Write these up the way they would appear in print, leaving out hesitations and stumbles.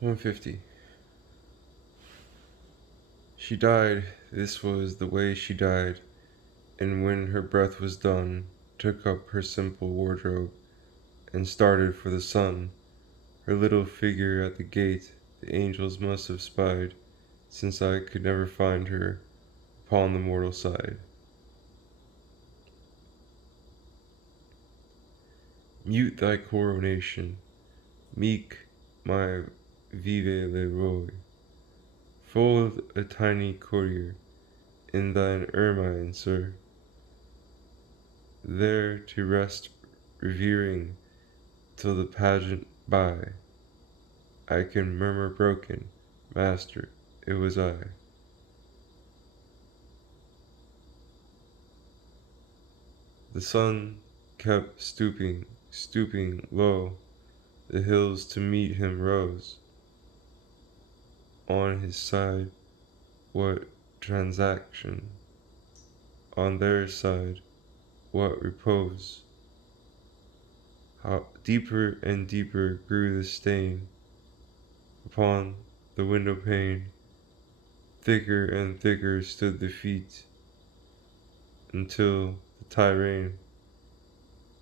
150. She died, this was the way she died, and when her breath was done, took up her simple wardrobe, and started for the sun. Her little figure at the gate the angels must have spied, since I could never find her upon the mortal side. Mute thy coronation, meek my vive le roi. Fold a tiny courier in thine ermine, sir, there to rest revering till the pageant by. I can murmur broken, Master, it was I. The sun kept stooping, stooping low, the hills to meet him rose. On his side, what transaction? On their side, what repose? How deeper and deeper grew the stain upon the window pane, thicker and thicker stood the feet, until the Tyrian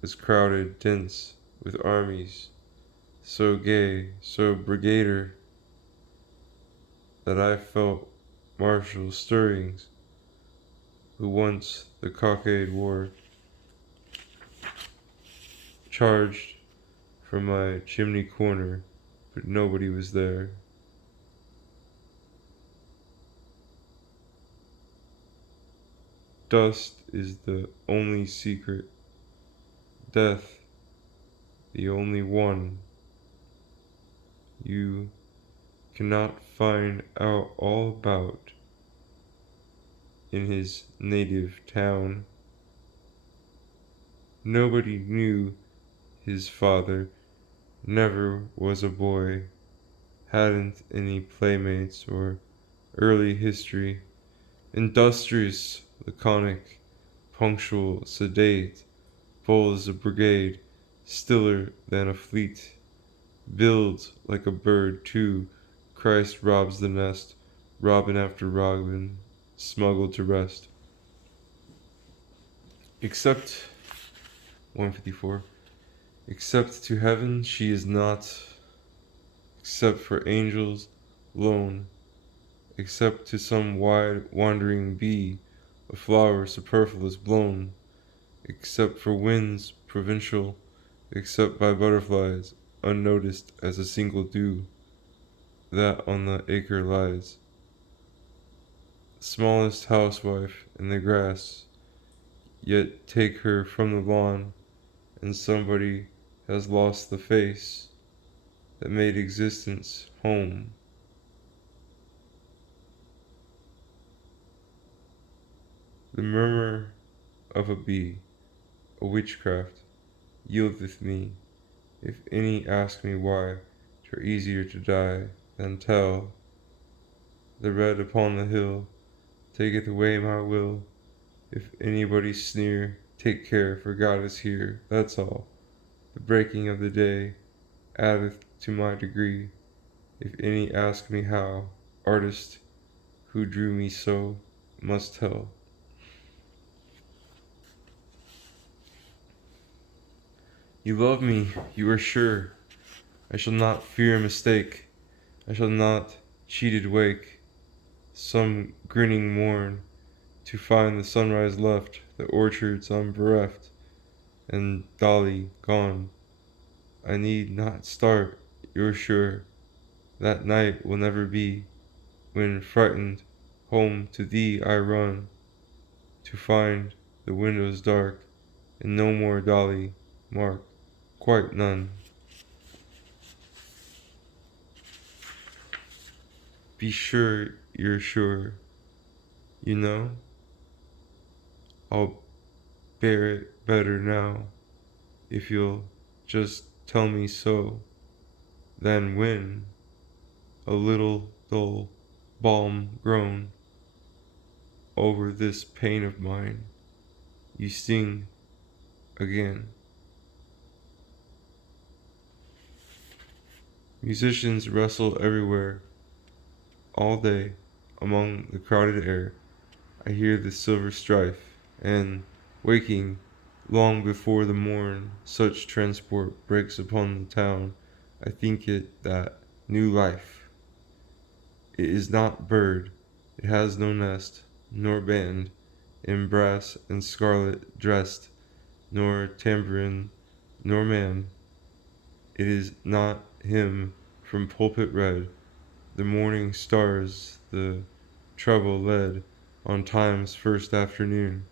was crowded dense with armies, so gay, so brigadier, that I felt martial stirrings, who once the cockade wore, charged from my chimney corner, but nobody was there. Dust is the only secret, death the only one. You cannot find out all about in his native town. Nobody knew his father, never was a boy, hadn't any playmates or early history. Industrious, laconic, punctual, sedate, full as a brigade, stiller than a fleet. Builds like a bird, too. Christ robs the nest, robin after robin, smuggled to rest. Except 154. Except to heaven she is not, except for angels lone, except to some wide wandering bee, a flower superfluous blown, except for winds provincial, except by butterflies, unnoticed as a single dew that on the acre lies. Smallest housewife in the grass, yet take her from the lawn, and somebody has lost the face that made existence home. The murmur of a bee, a witchcraft, yieldeth me. If any ask me why, 'twere easier to die than tell. The red upon the hill taketh away my will. If anybody sneer, take care, for God is here, that's all. The breaking of the day addeth to my degree. If any ask me how, artist who drew me so must tell. You love me, you are sure. I shall not fear a mistake. I shall not cheated wake some grinning morn to find the sunrise left, the orchards unbereft, and Dolly gone. I need not start, you're sure. That night will never be, when frightened home to thee I run, to find the windows dark, and no more Dolly, mark, quite none. Be sure you're sure, you know? I'll bear it better now, if you'll just tell me so, than when a little dull balm grown over this pain of mine, you sting again. Musicians wrestle everywhere, all day, among the crowded air. I hear the silver strife, and, waking, long before the morn, such transport breaks upon the town, I think it that new life. It is not bird, it has no nest, nor band, in brass and scarlet dressed, nor tambourine, nor man. It is not him from pulpit red, the morning stars, the treble led on time's first afternoon.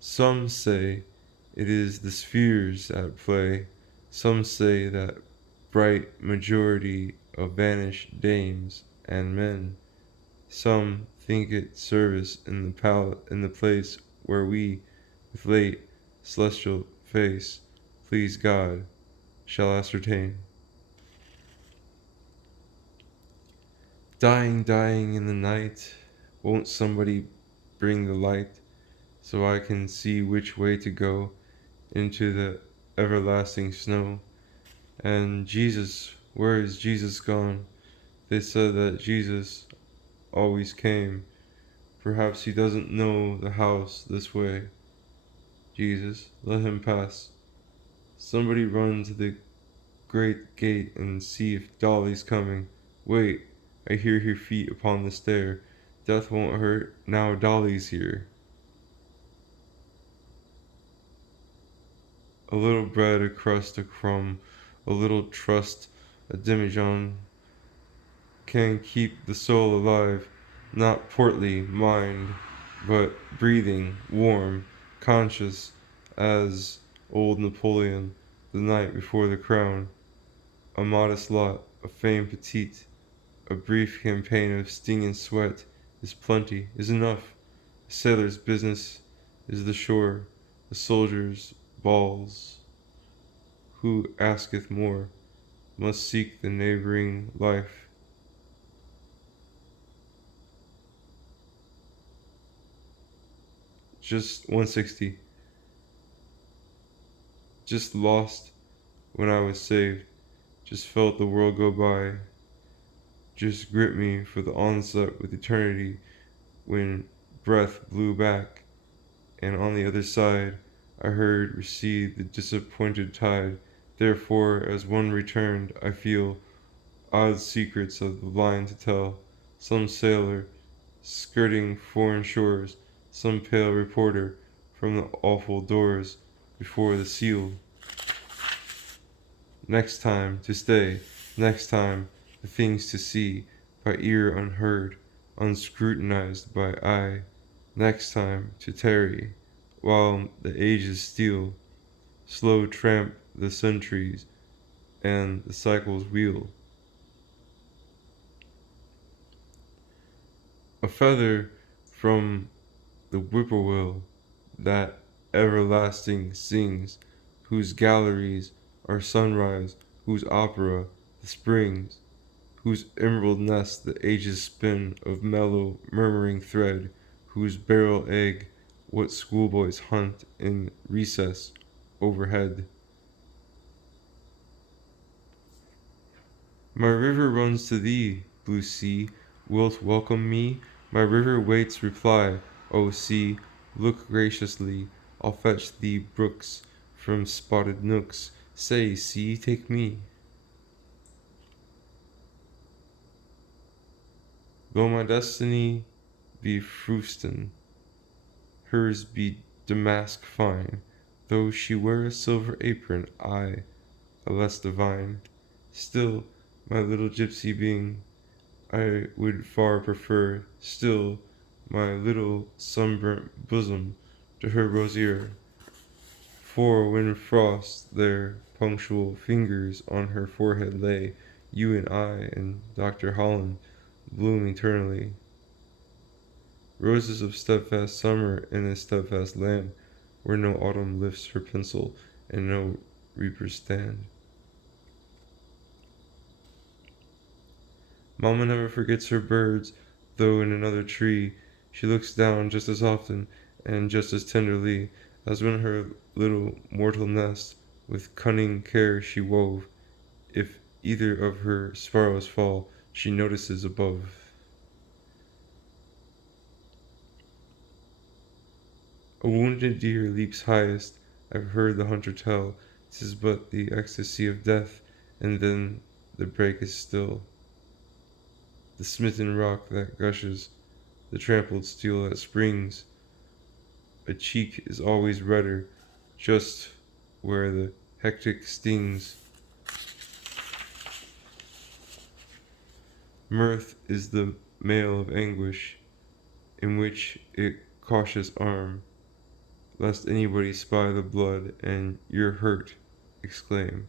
Some say it is the spheres at play, some say that bright majority of vanished dames and men, some think it service in the place where we, with late celestial face, please God, shall ascertain. Dying, dying in the night, won't somebody bring the light so I can see which way to go into the everlasting snow? And Jesus, where is Jesus gone? They said that Jesus always came. Perhaps he doesn't know the house this way. Jesus, let him pass. Somebody run to the great gate and see if Dolly's coming. Wait, I hear her feet upon the stair. Death won't hurt, now Dolly's here. A little bread, a crust, a crumb, a little trust, a demijohn can keep the soul alive, not portly mind, but breathing, warm, conscious as old Napoleon the night before the crown. A modest lot, a fame petite, a brief campaign of sting and sweat is plenty, is enough. A sailor's business is the shore, a soldier's balls. Who asketh more must seek the neighboring life. Just 160. Just lost when I was saved. Just felt the world go by. Just gripped me for the onset with eternity when breath blew back. And on the other side, I heard recede the disappointed tide. Therefore, as one returned, I feel odd secrets of the line to tell. Some sailor, skirting foreign shores, some pale reporter from the awful doors before the seal. Next time to stay, next time the things to see, by ear unheard, unscrutinized by eye. Next time to tarry, while the ages steal, slow tramp the centuries, and the cycles wheel. A feather from the whippoorwill that everlasting sings, whose galleries are sunrise, whose opera the springs, whose emerald nest the ages spin of mellow murmuring thread, whose beryl egg what schoolboys hunt in recess overhead. My river runs to thee, blue sea, wilt welcome me? My river waits reply, O sea, look graciously, I'll fetch thee brooks from spotted nooks, say, sea, take me. Though my destiny be Frustan, hers be damask fine, though she wear a silver apron, I, a less divine, still, my little gypsy being, I would far prefer, still, my little sunburnt bosom to her rosier. For when frost their punctual fingers on her forehead lay, you and I and Dr. Holland bloom eternally. Roses of steadfast summer in a steadfast land, where no autumn lifts her pencil and no reapers stand. Mama never forgets her birds, though in another tree she looks down just as often and just as tenderly as when her little mortal nest with cunning care she wove. If either of her sparrows fall, she notices above. A wounded deer leaps highest, I've heard the hunter tell. 'Tis but the ecstasy of death, and then the break is still. The smitten rock that gushes, the trampled steel that springs, a cheek is always redder, just where the hectic stings. Mirth is the mail of anguish, in which it cautious arm, lest anybody spy the blood and you're hurt, exclaim.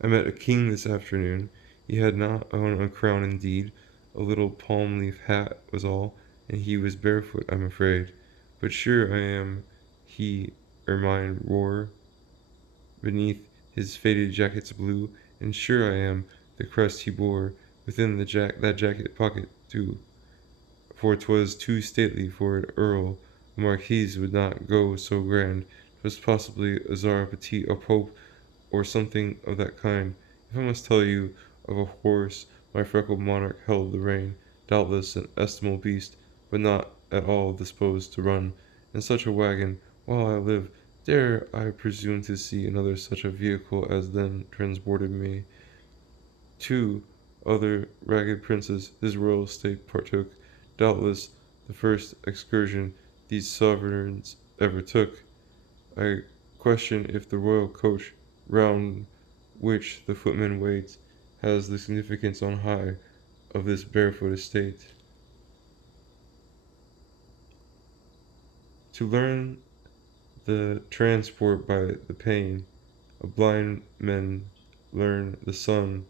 I met a king this afternoon. He had not on a crown indeed, a little palm leaf hat was all, and he was barefoot, I'm afraid. But sure I am he ermine roar beneath his faded jacket's blue, and sure I am the crest he bore within that jacket pocket too. For 'twas too stately for an earl, a marquis would not go so grand. 'Twas possibly a czar petit, a pope, or something of that kind. If I must tell you of a horse, my freckled monarch held the rein, doubtless an estimable beast, but not at all disposed to run. In such a wagon, while I live, dare I presume to see another such a vehicle as then transported me. Two other ragged princes his royal state partook, doubtless the first excursion these sovereigns ever took. I question if the royal coach, round which the footman waits, has the significance on high of this barefoot estate. To learn the transport by the pain, a blind men learn the sun,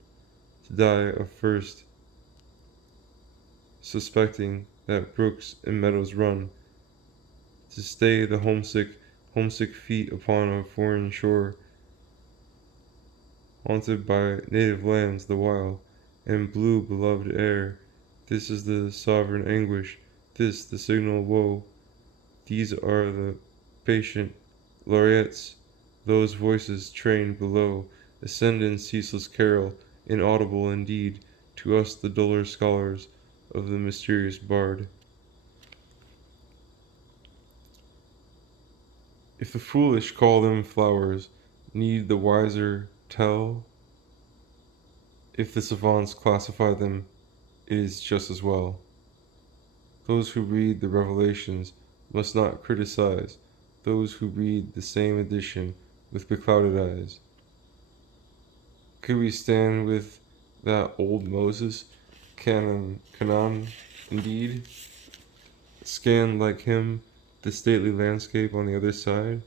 to die of thirst, suspecting that brooks and meadows run, to stay the homesick feet upon a foreign shore, haunted by native lands the while, and blue beloved air. This is the sovereign anguish, this the signal woe. These are the patient laureates, those voices trained below, ascend in ceaseless carol, inaudible indeed, to us the duller scholars of the mysterious bard. If the foolish call them flowers, need the wiser tell? If the savants classify them, it is just as well. Those who read the Revelations must not criticize those who read the same edition with beclouded eyes. Could we stand with that old Moses, Canaan, indeed, scan like him the stately landscape on the other side?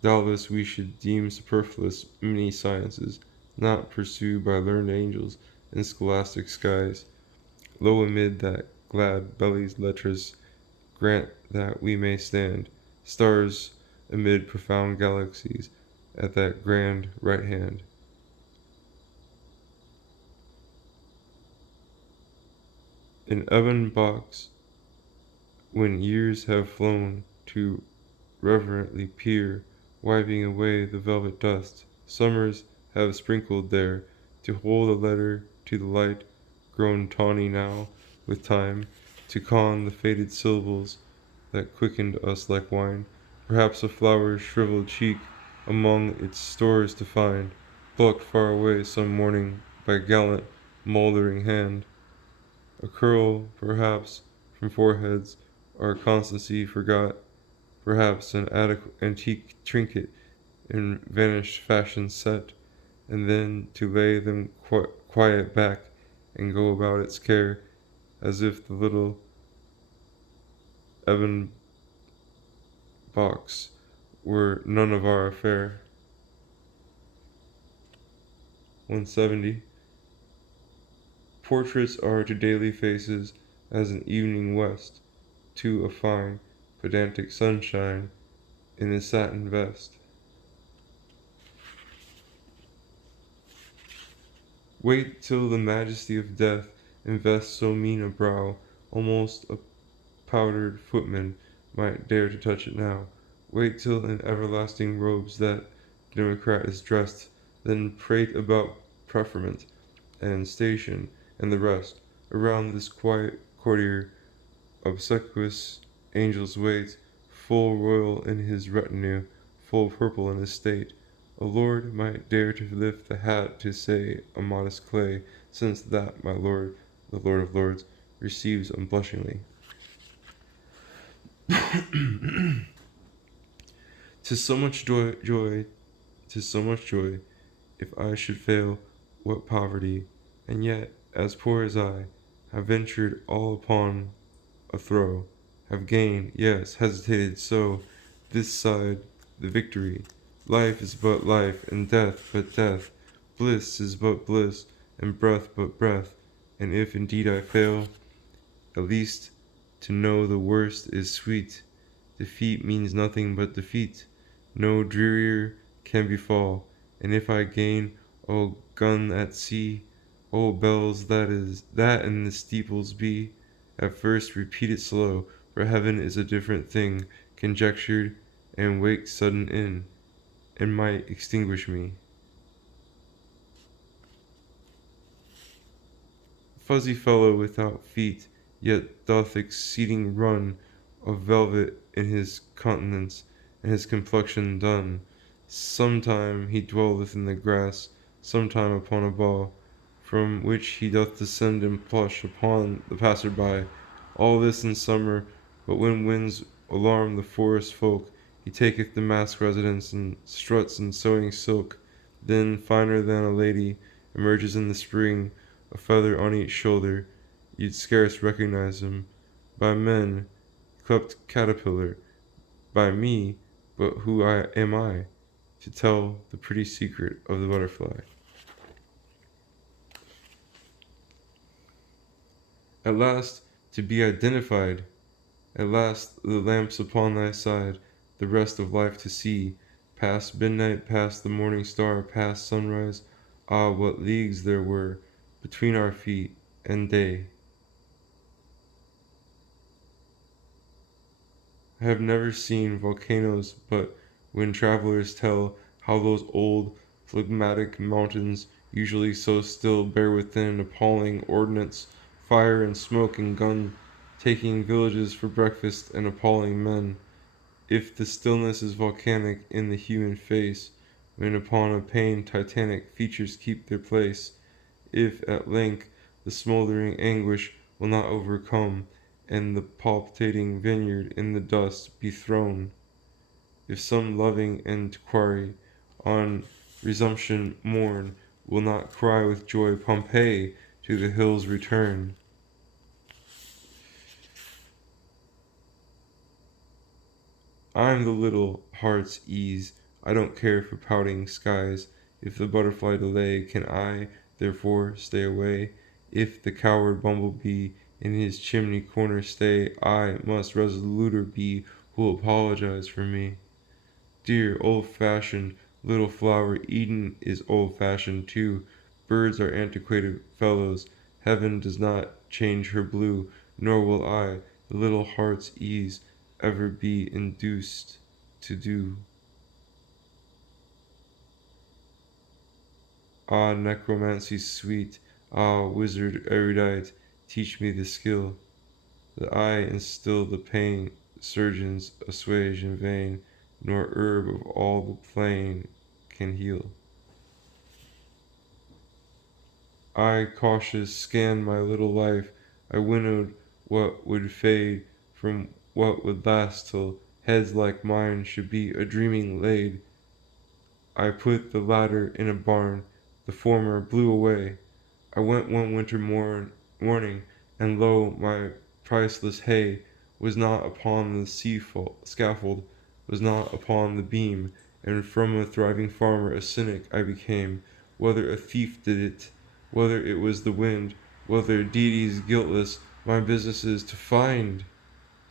Doubtless we should deem superfluous many sciences, not pursued by learned angels in scholastic skies. Low amid that glad bellies let us grant that we may stand, stars amid profound galaxies, at that grand right hand. An ebon box, when years have flown, to reverently peer, wiping away the velvet dust summers have sprinkled there, to hold a letter to the light, grown tawny now with time, to con the faded syllables that quickened us like wine, perhaps a flower's shriveled cheek among its stores to find, plucked far away some morning by gallant mouldering hand. A curl, perhaps, from foreheads our constancy forgot, perhaps an antique trinket in vanished fashion set, and then to lay them quiet back and go about its care, as if the little ebon box were none of our affair. 170. Portraits are to daily faces as an evening west to a fine, pedantic sunshine in a satin vest. Wait till the majesty of death invests so mean a brow, almost a powdered footman might dare to touch it now. Wait till in everlasting robes that democrat is dressed, then prate about preferment and station and the rest. Around this quiet courtier obsequious angels wait, full royal in his retinue, full purple in his state. A lord might dare to lift the hat to say a modest clay, since that my lord, the Lord of Lords, receives unblushingly. 'Tis so much joy, 'tis so much joy, if I should fail, what poverty, and yet, as poor as I, have ventured all upon a throw, have gained, yes, hesitated so, this side the victory. Life is but life, and death but death. Bliss is but bliss, and breath but breath. And if indeed I fail, at least to know the worst is sweet. Defeat means nothing but defeat. No drearier can befall. And if I gain, O gun at sea, O bells that in the steeples be, at first repeat it slow, for heaven is a different thing, conjectured, and wake sudden in, and might extinguish me. Fuzzy fellow without feet, yet doth exceeding run of velvet in his countenance, and his complexion dun. Sometime he dwelleth in the grass, sometime upon a bough, from which he doth descend in plush upon the passer-by. All this in summer, but when winds alarm the forest folk, he taketh damask residence, and struts in sewing silk. Then, finer than a lady, emerges in the spring, a feather on each shoulder, you'd scarce recognize him. By men, clept caterpillar, by me, but who am I, to tell the pretty secret of the butterfly? At last, to be identified, at last the lamps upon thy side, the rest of life to see, past midnight, past the morning star, past sunrise, ah, what leagues there were between our feet and day. I have never seen volcanoes, but when travelers tell how those old phlegmatic mountains, usually so still, bear within appalling ordnance, fire and smoke and gun, taking villages for breakfast and appalling men, if the stillness is volcanic in the human face, when upon a pane titanic features keep their place, if at length the smouldering anguish will not overcome, and the palpitating vineyard in the dust be thrown, if some loving antiquary on resumption morn will not cry with joy, Pompeii, to the hills return. I'm the little heart's ease, I don't care for pouting skies, if the butterfly delay, can I, therefore, stay away? If the coward bumblebee in his chimney corner stay, I must resoluter be, who'll apologize for me. Dear old-fashioned little flower, Eden is old-fashioned too. Birds are antiquated fellows. Heaven does not change her blue, nor will I, the little heart's ease, ever be induced to do. Ah, necromancy sweet, ah, wizard erudite, teach me the skill, that I instill the pain surgeons assuage in vain, nor herb of all the plain can heal. I, cautious, scanned my little life. I winnowed what would fade from what would last till heads like mine should be a dreaming laid. I put the latter in a barn, the former blew away. I went one winter morning, and lo, my priceless hay was not upon the scaffold, was not upon the beam, and from a thriving farmer a cynic I became. Whether a thief did it, whether it was the wind, whether deities guiltless, my business is to find.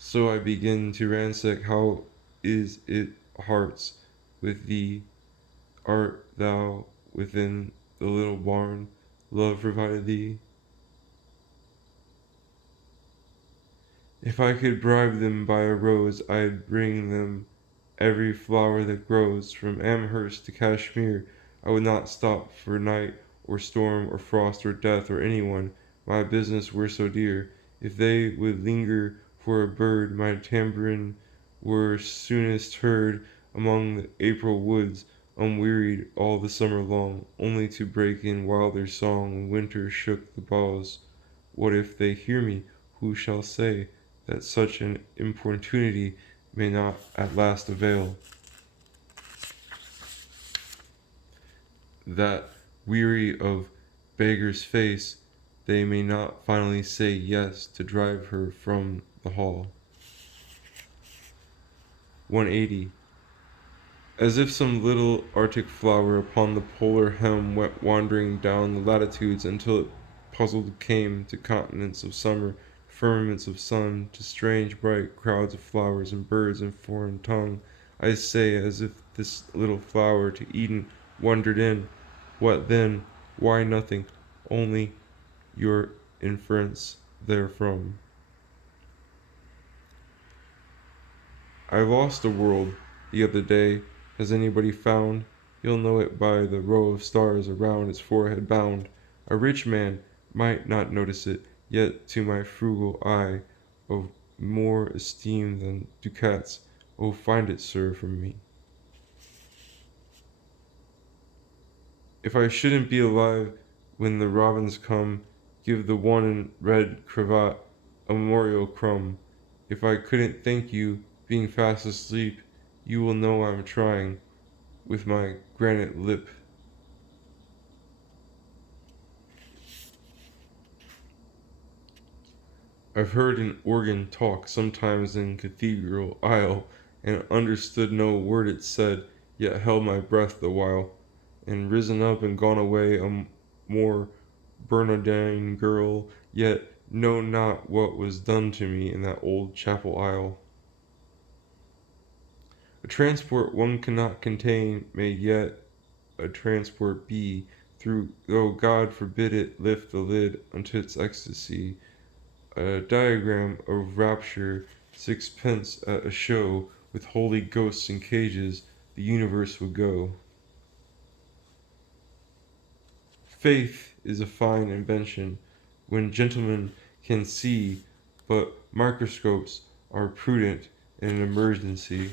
So I begin to ransack. How is it hearts with thee? Art thou within the little barn love provided thee? If I could bribe them by a rose, I'd bring them every flower that grows, from Amherst to Kashmir. I would not stop for night or storm or frost or death or anyone. My business were so dear. If they would linger for a bird, my tambourine were soonest heard among the April woods, unwearied all the summer long, only to break in wilder song when winter shook the boughs. What if they hear me? Who shall say that such an importunity may not at last avail? That, weary of beggar's face, they may not finally say yes to drive her from the hall. 180. As if some little Arctic flower upon the polar hem went wandering down the latitudes until it puzzled came to continents of summer, firmaments of sun, to strange bright crowds of flowers and birds in foreign tongue, I say, as if this little flower to Eden wandered in. What then? Why nothing, only your inference therefrom. I lost a world the other day. Has anybody found? You'll know it by the row of stars around its forehead bound. A rich man might not notice it, yet to my frugal eye of more esteem than ducats. Oh, find it, sir, for me. If I shouldn't be alive when the robins come, give the one in red cravat a memorial crumb. If I couldn't thank you, being fast asleep, you will know I'm trying with my granite lip. I've heard an organ talk sometimes in cathedral aisle, and understood no word it said, yet held my breath the while, and risen up and gone away a more Bernardine girl, yet know not what was done to me in that old chapel aisle. A transport one cannot contain may yet a transport be, though God forbid it lift the lid unto its ecstasy. A diagram of rapture, sixpence at a show, with holy ghosts in cages, the universe would go. Faith is a fine invention, when gentlemen can see, but microscopes are prudent in an emergency.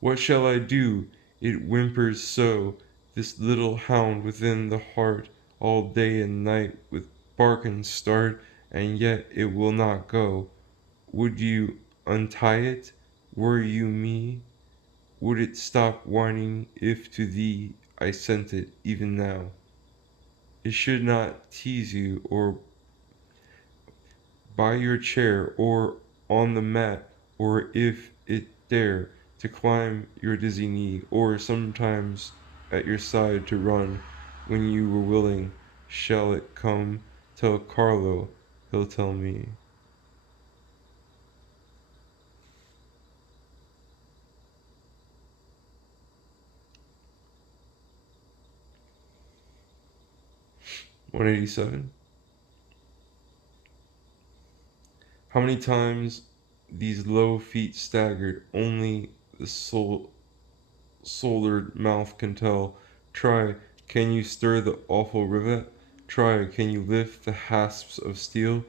What shall I do? It whimpers so, this little hound within the heart, all day and night with bark and start, and yet it will not go. Would you untie it? Were you me? Would it stop whining if to thee I sent it even now? It should not tease you, or by your chair, or on the mat, or if it dare to climb your dizzy knee, or sometimes at your side to run when you were willing. Shall it come? Tell Carlo, he'll tell me. $187. How many times these low feet staggered, only the soldered mouth can tell. Try, can you stir the awful rivet? Try, can you lift the hasps of steel?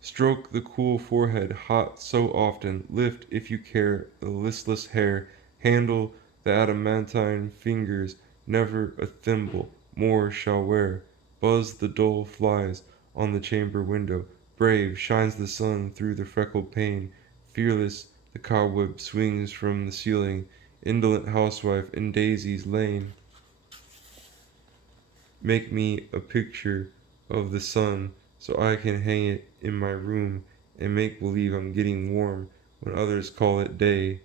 Stroke the cool forehead, hot so often. Lift, if you care, the listless hair. Handle the adamantine fingers. Never a thimble more shall wear. Buzz the dull flies on the chamber window. Brave shines the sun through the freckled pane. Fearless the cobweb swings from the ceiling. Indolent housewife in Daisy's lane. Make me a picture of the sun so I can hang it in my room and make believe I'm getting warm when others call it day.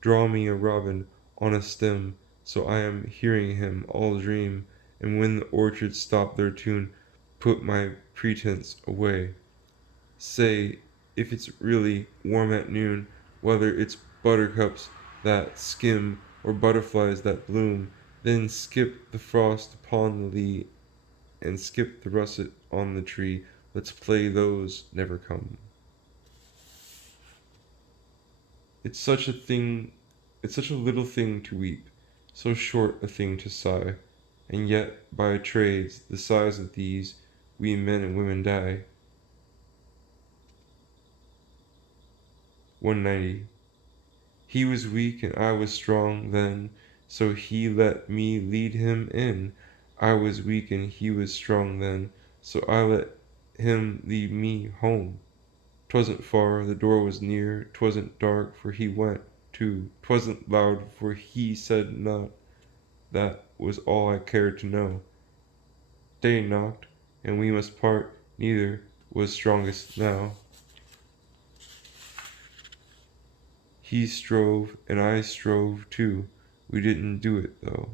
Draw me a robin on a stem so I am hearing him all dream, and when the orchards stop their tune, put my pretense away. Say, if it's really warm at noon, whether it's buttercups that skim or butterflies that bloom, then skip the frost upon the lea and skip the russet on the tree. Let's play those never come. It's such a thing, it's such a little thing to weep, so short a thing to sigh, and yet by trades the sighs of these we men and women die. 190. He was weak and I was strong then, so he let me lead him in. I was weak and he was strong then, so I let him lead me home. 'Twasn't far, the door was near, 'twasn't dark, for he went too, 'twasn't loud, for he said not, that was all I cared to know. Day knocked, and we must part, neither was strongest now. He strove, and I strove too, we didn't do it though.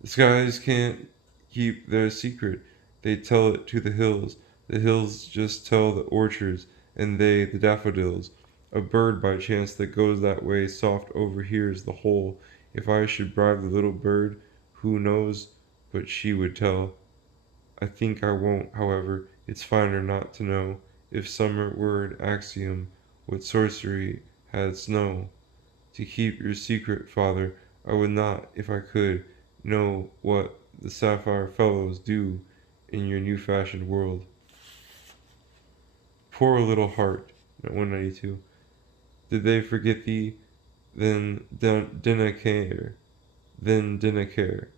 The skies can't keep their secret, they tell it to the hills just tell the orchards, and they the daffodils. A bird by chance that goes that way soft overhears the whole. If I should bribe the little bird, who knows but she would tell. I think I won't, however, it's finer not to know. If summer were an axiom, what sorcery had snow? To keep your secret, father, I would not, if I could, know what the sapphire fellows do in your new-fashioned world. Poor little heart. 192. Did they forget thee? Then dinna care. Then dinna care.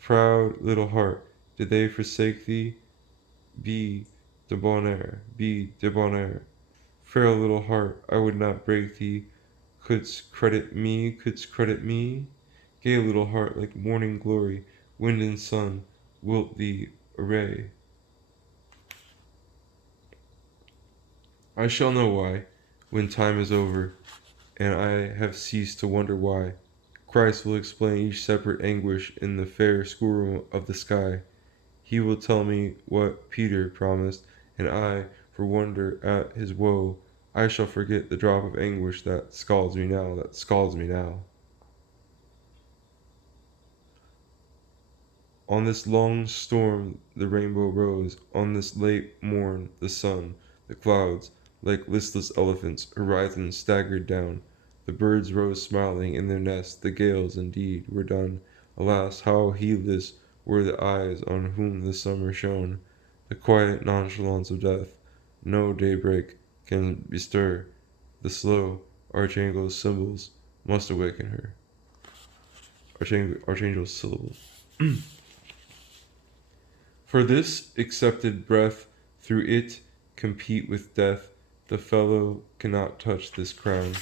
Proud little heart, did they forsake thee? Be debonair, be debonair. Frail little heart, I would not break thee. Couldst credit me, couldst credit me? Gay little heart, like morning glory, wind and sun, wilt thee array? I shall know why, when time is over, and I have ceased to wonder why. Christ will explain each separate anguish in the fair schoolroom of the sky. He will tell me what Peter promised, and I, for wonder at his woe, I shall forget the drop of anguish that scalds me now, that scalds me now. On this long storm the rainbow rose, on this late morn the sun, the clouds, like listless elephants, horizon staggered down. The birds rose smiling in their nests, the gales indeed were done. Alas, how heedless were the eyes on whom the summer shone! The quiet nonchalance of death, no daybreak can bestir. The slow archangel's symbols must awaken her. Archangel's syllables. For this accepted breath, through it compete with death. The fellow cannot touch this crown.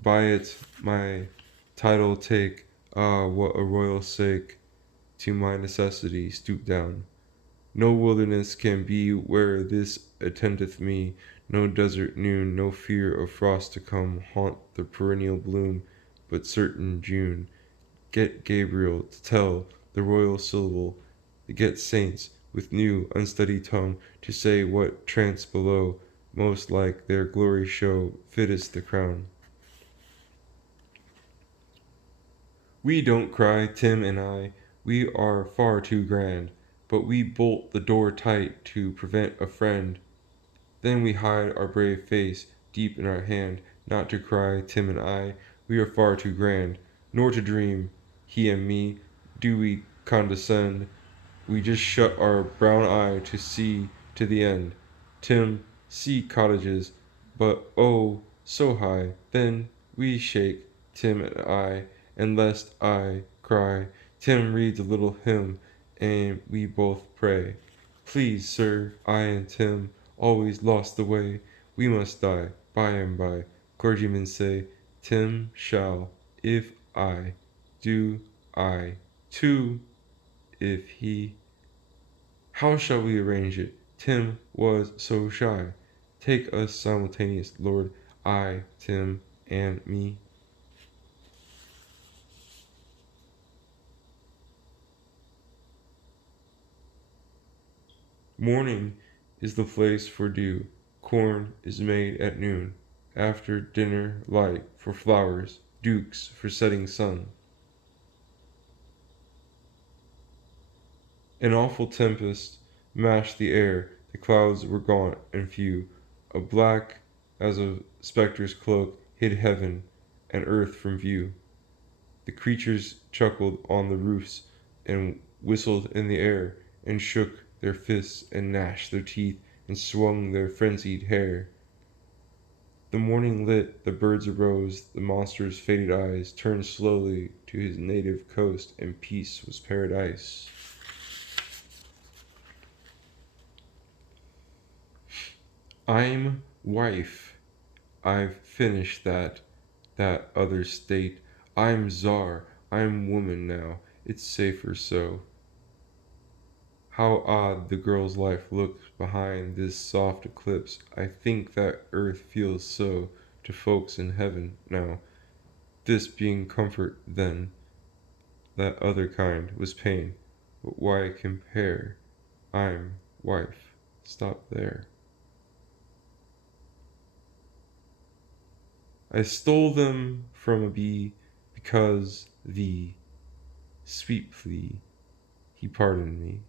By it my title take. Ah, what a royal sake! To my necessity stoop down. No wilderness can be where this attendeth me. No desert noon, no fear of frost to come haunt the perennial bloom, but certain June. Get Gabriel to tell the royal syllable. Get saints with new unsteady tongue to say what trance below most like their glory show fittest the crown. We don't cry, Tim and I, we are far too grand, but we bolt the door tight to prevent a friend. Then we hide our brave face deep in our hand, not to cry, Tim and I, we are far too grand, nor to dream, he and me, do we condescend. We just shut our brown eye to see to the end. Tim, see cottages, but oh, so high. Then we shake, Tim and I, and lest I cry, Tim reads a little hymn, and we both pray. Please, sir, I and Tim always lost the way. We must die by and by. Clergymen say, Tim shall, if I do, I too, if he. How shall we arrange it? Tim was so shy. Take us simultaneous, Lord, I, Tim, and me. Morning is the place for dew. Corn is made at noon. After dinner, light for flowers, dukes for setting sun. An awful tempest mashed the air. The clouds were gaunt and few, a black as a spectre's cloak hid heaven and earth from view. The creatures chuckled on the roofs and whistled in the air, and shook their fists and gnashed their teeth and swung their frenzied hair. The morning lit, the birds arose, the monster's faded eyes turned slowly to his native coast, and peace was paradise. I'm wife. I've finished that other state. I'm czar. I'm woman now. It's safer so. How odd the girl's life looks behind this soft eclipse. I think that earth feels so to folks in heaven now. This being comfort then, that other kind was pain. But why compare? I'm wife. Stop there. I stole them from a bee because the sweet plea, he pardoned me.